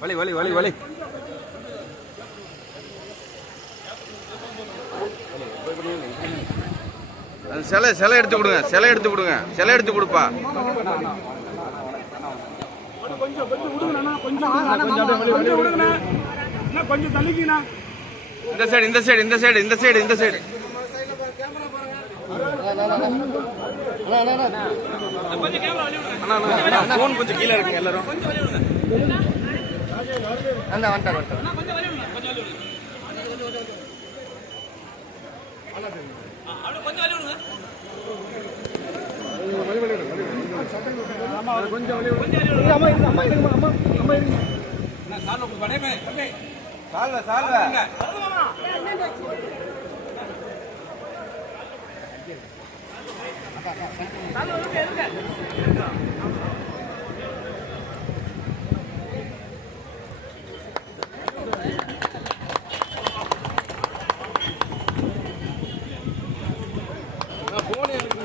வலி வலி வலி வலி சிலை சிலை எடுத்து கொடுங்க, சிலை எடுத்து கொடுங்க, சிலை எடுத்து கொடுப்பா. இந்த சைடு இந்த சைடு இந்த சைடு இந்த சைடு இந்த சைடு. போன் கொஞ்சம் கீழே இருக்கு எல்லாரும்.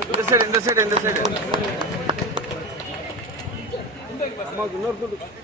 இந்த சைடு இந்த சைடு இந்த சைடு.